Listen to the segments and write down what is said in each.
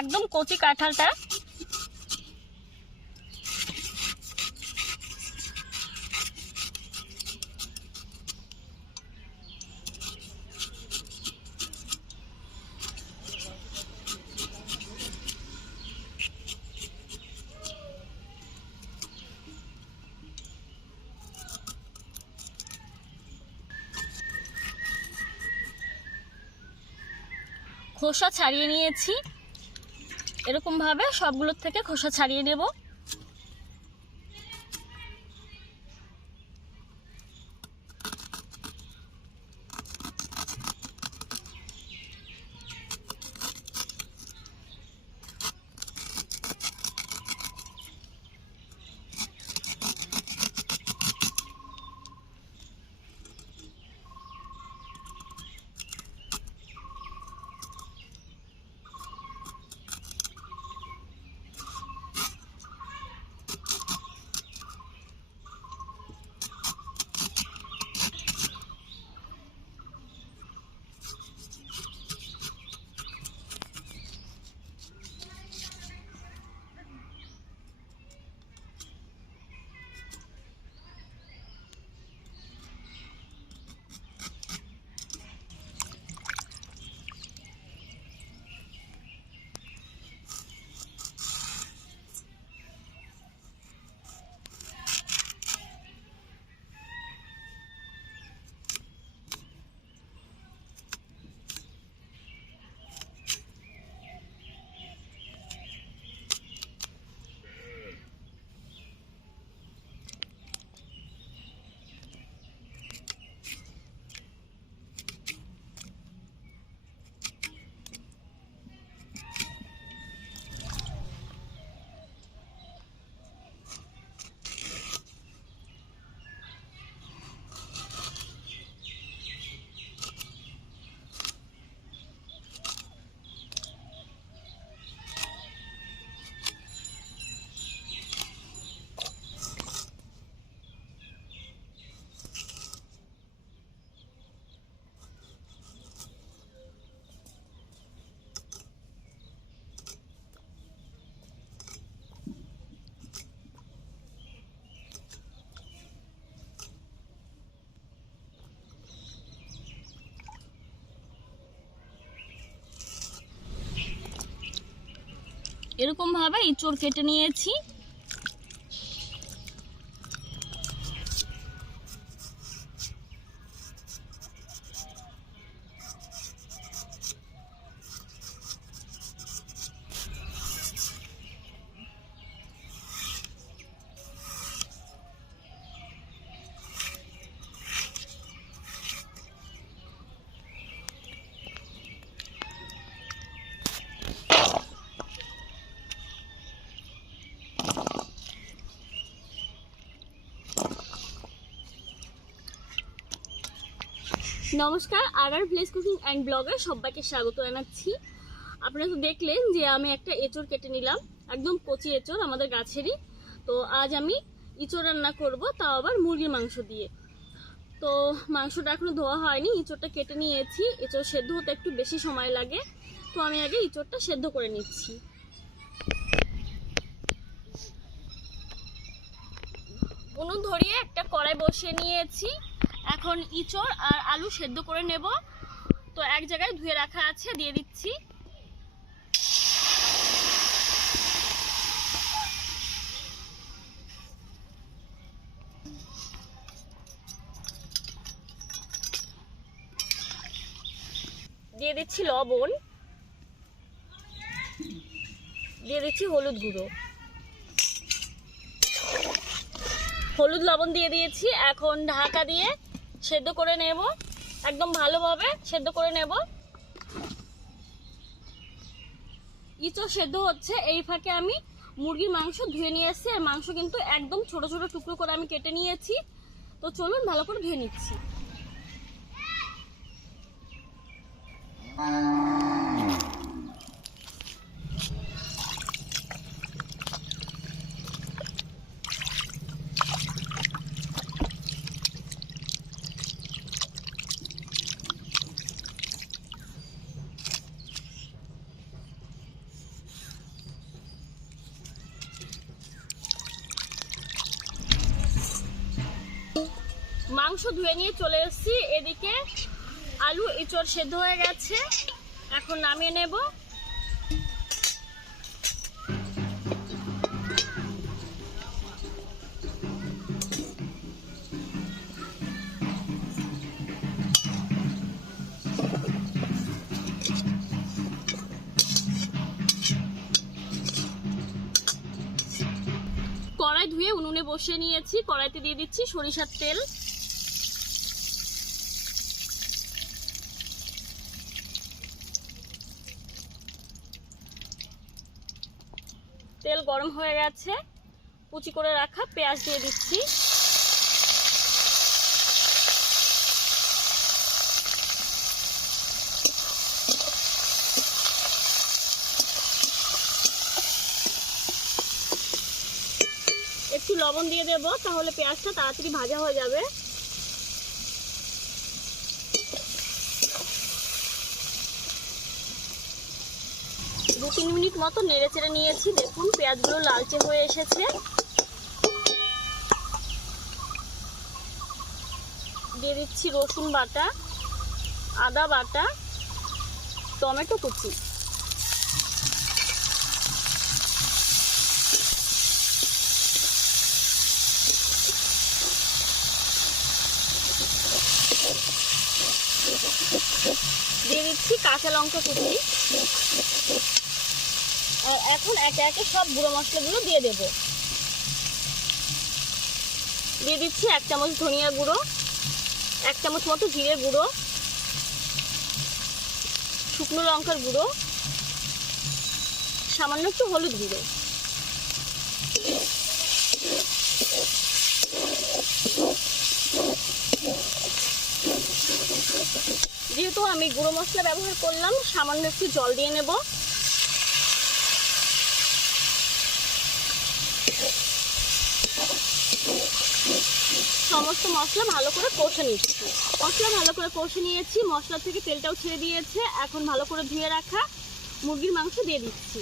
একদম কচি কাঁঠালটা। খোসা ছাড়িয়ে নিয়েছি, এরকম ভাবে সবগুলোর থেকে খোসা ছাড়িয়ে নেব। এরকম ভাবে ইঁচড় কেটে নিয়েছি। নমস্কার, আর ভিলেজ কুকিং অ্যান্ড ব্লগে সবাইকে স্বাগত জানাচ্ছি। আপনারা তো দেখলেন যে আমি একটা এঁচড় কেটে নিলাম, একদম কচি এঁচড় আমাদের গাছেরই। তো আজ আমি ইঁচড় রান্না করব, তাও আবার মুরগির মাংস দিয়ে। তো মাংসটা এখনো ধোয়া হয়নি, ইঁচড়টা কেটে নিয়েছি। এঁচড় সেদ্ধ হতে একটু বেশি সময় লাগে, তো আমি আগে ইঁচড়টা সেদ্ধ করে নিচ্ছি। উনুন ধরিয়ে একটা কড়াই বসিয়ে নিয়েছি। এখন ইঁচড় আর আলু সেদ্ধ করে নেব। তো এক জায়গায় ধুয়ে রাখা আছে, দিয়ে দিচ্ছি। দিয়ে দিচ্ছি লবণ, দিয়ে দিচ্ছি হলুদ গুঁড়ো। হলুদ লবণ দিয়ে দিয়েছি। এখন ঢাকা দিয়ে সেদ্ধ করে নেব, একদম ভালোভাবে সেদ্ধ করে নেব। ইঁচড় সেদ্ধ হচ্ছে, এই ফাঁকে আমি মুরগির মাংস ধুয়ে নিয়ে এসেছি। আর মাংস কিন্তু একদম ছোট ছোট টুকরো করে আমি কেটে নিয়েছি। তো চলুন ভালো করে ধুয়ে নিচ্ছি। মাংস ধুয়ে নিয়ে চলে এসেছি। এদিকে আলু এঁচড় সেদ্ধ হয়ে গেছে, এখন নামিয়ে নেব। কড়াই ধুয়ে উনুনে বসিয়ে নিয়েছি, কড়াইতে দিয়ে দিচ্ছি সরিষার তেল। তেল গরম হয়ে গেছে, কুচি করে রাখা পেঁয়াজ দিয়ে দিচ্ছি। একটু লবণ দিয়ে দেব, তাহলে পেঁয়াজটা তাড়াতাড়ি ভাজা হয়ে যাবে। দু 3 মিনিট মতো নেড়ে চেড়ে নিয়েছি। দেখুন পেঁয়াজগুলো লালচে হয়ে এসেছে। দিয়ে দিচ্ছি রসুন বাটা, আদা বাটা, টমেটো কুচি। দিয়ে দিচ্ছি কাঁচা লঙ্কা কুচি। এখন একে একে সব গুঁড়ো মশলাগুলো দিয়ে দেব। দিয়ে দিচ্ছি 1 চামচ ধনিয়া গুঁড়ো, 1 চামচ মতো জিরে গুঁড়ো, শুকনো লঙ্কার গুঁড়ো, সামান্য একটু হলুদ গুঁড়ো। যেহেতু আমি গুঁড়ো মশলা ব্যবহার করলাম, সামান্য একটু জল দিয়ে নেব। সমস্ত মশলা ভালো করে কষে নিচ্ছি। মশলা ভালো করে কষে নিয়েছি, মশলা থেকে তেলটাও ছেড়ে দিয়েছে। এখন ভালো করে ধুয়ে রাখা মুরগির মাংস দিয়ে দিচ্ছি।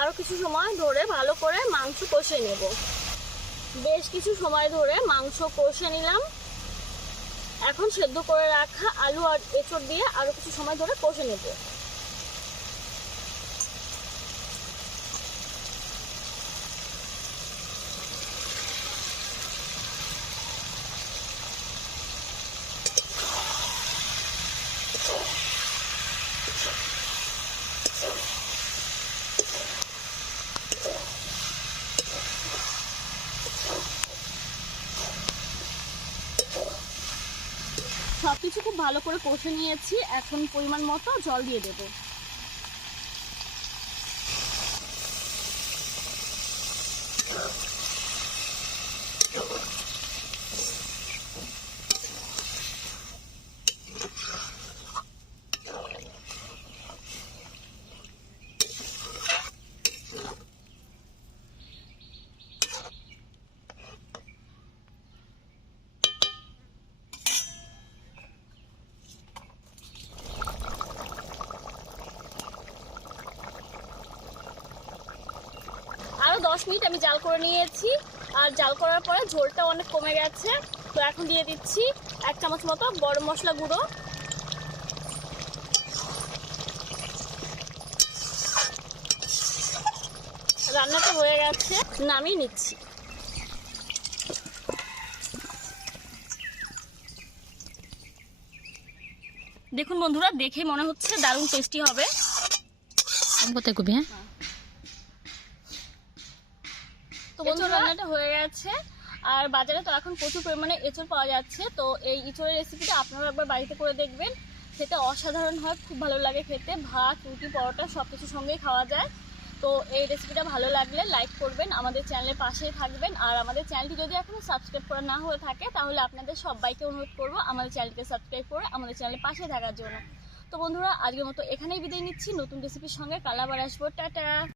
আরো কিছু সময় ধরে ভালো করে মাংস কষে নেব। বেশ কিছু সময় ধরে মাংস কষে নিলাম। এখন সেদ্ধ করে রাখা আলু আর এঁচড় দিয়ে আরো কিছু সময় ধরে কষে নেব। সবকিছু খুব ভালো করে কষে নিয়েছি। এখন পরিমাণ মতো জল দিয়ে দেব। আরো 10 মিনিট আমি জাল করে নিয়েছি। আর জাল করার পরে ঝোলটা অনেক কমে গেছে। তো এখন দিয়ে দিচ্ছি 1 চামচ মতো গরম মশলা গুঁড়ো। রান্নাটা হয়ে গেছে, নামিয়ে নিচ্ছি। দেখুন বন্ধুরা, দেখে মনে হচ্ছে দারুণ টেস্টি হবে। কোথায় কবি? হ্যাঁ রান্নাটা হয়ে গেছে। আর বাজারে তো এখন প্রচুর পরিমাণে এঁচড় পাওয়া যাচ্ছে, তো এই এঁচড়ের রেসিপিটা আপনারা একবার বাড়িতে করে দেখবেন। খেতে অসাধারণ হয়, খুব ভালো লাগে খেতে, ভাত রুটি পরোটা সব কিছুর সঙ্গেই খাওয়া যায়। তো এই রেসিপিটা ভালো লাগলে লাইক করবেন, আমাদের চ্যানেলের পাশেই থাকবেন। আর আমাদের চ্যানেলটি যদি এখনও সাবস্ক্রাইব করা না হয়ে থাকে তাহলে আপনাদের সবাইকে অনুরোধ করবো আমাদের চ্যানেলকে সাবস্ক্রাইব করে আমাদের চ্যানেলের পাশে থাকার জন্য। তো বন্ধুরা, আজকের মতো এখানেই বিদায় নিচ্ছি। নতুন রেসিপির সঙ্গে কাল আবার আসবো। টাটা।